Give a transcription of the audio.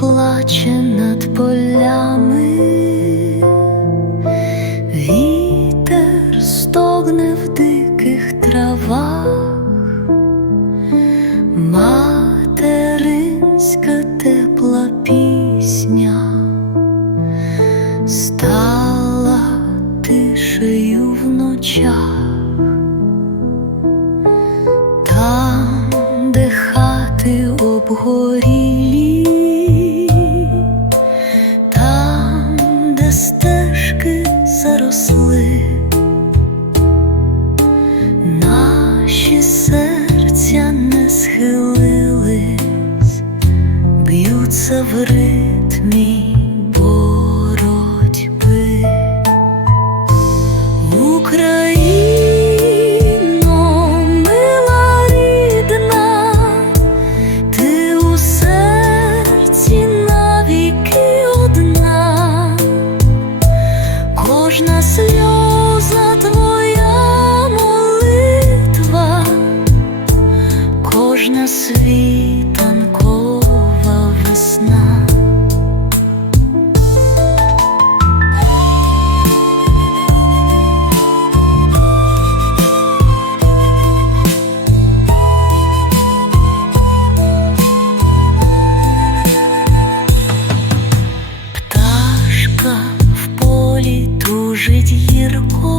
плаче над полями, вітер стогне в диких травах, материнська тепла пісня стала тишею в ночах, там, заросли, наші серця не схилились, б'ються в ритмі лежить гірко.